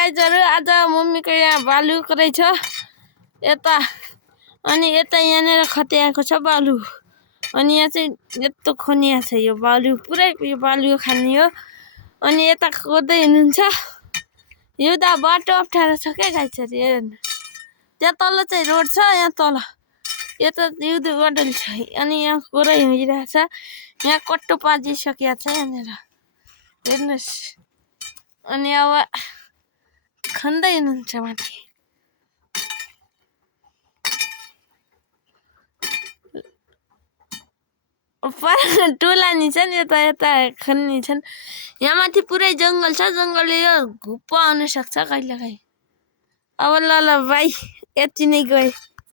गाइजहरु आज मम्मीको यहाँ बालुको रहेछ यता अनि यता यहाँनेर खत्याएको छ बालु अनि यहाँ चाहिँ यस्तो खनिया छ यो बालु पुरै यो बालु खाने हो अनि यता खोज्दै हुनुहुन्छ यो दा बाटो अप्ठ्यारो छ के गाइजहरु हेर्नु त्यहाँ तल चाहिँ रोड छ यहाँ तल यता युद्ध गडल छ अनि यहाँ कोरै हिँडिरहेछ यहाँ कट्टो पाजिसकिया छ यहाँनेर हेर्नुस् अनि अब खन्दै हुनुहुन्छ माथि टोला नि छन् यता यता खन्ने छन् यहाँ माथि पुरै जङ्गल छ जङ्गलले यो घुप्प आउन सक्छ कहिलेकाहीँ अब ल ल भाइ यति नै गए